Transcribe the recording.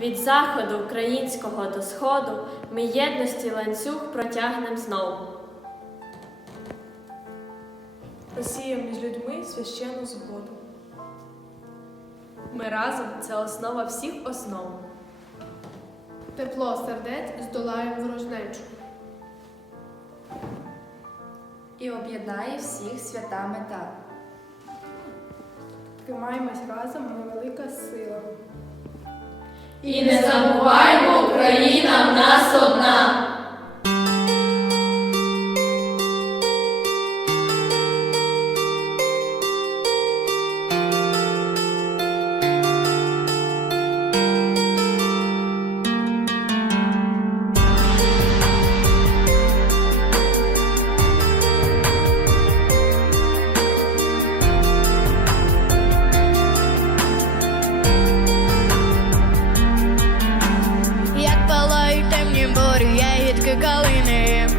Від заходу українського до сходу ми єдності ланцюг протягнем знов. Посіяв між людьми священну згоду. Ми разом це основа всіх основ. Тепло сердець здолає ворожнечу. і об'єднає всіх свята мета. Тримаємось разом, ми велика сила. І не забуваймо,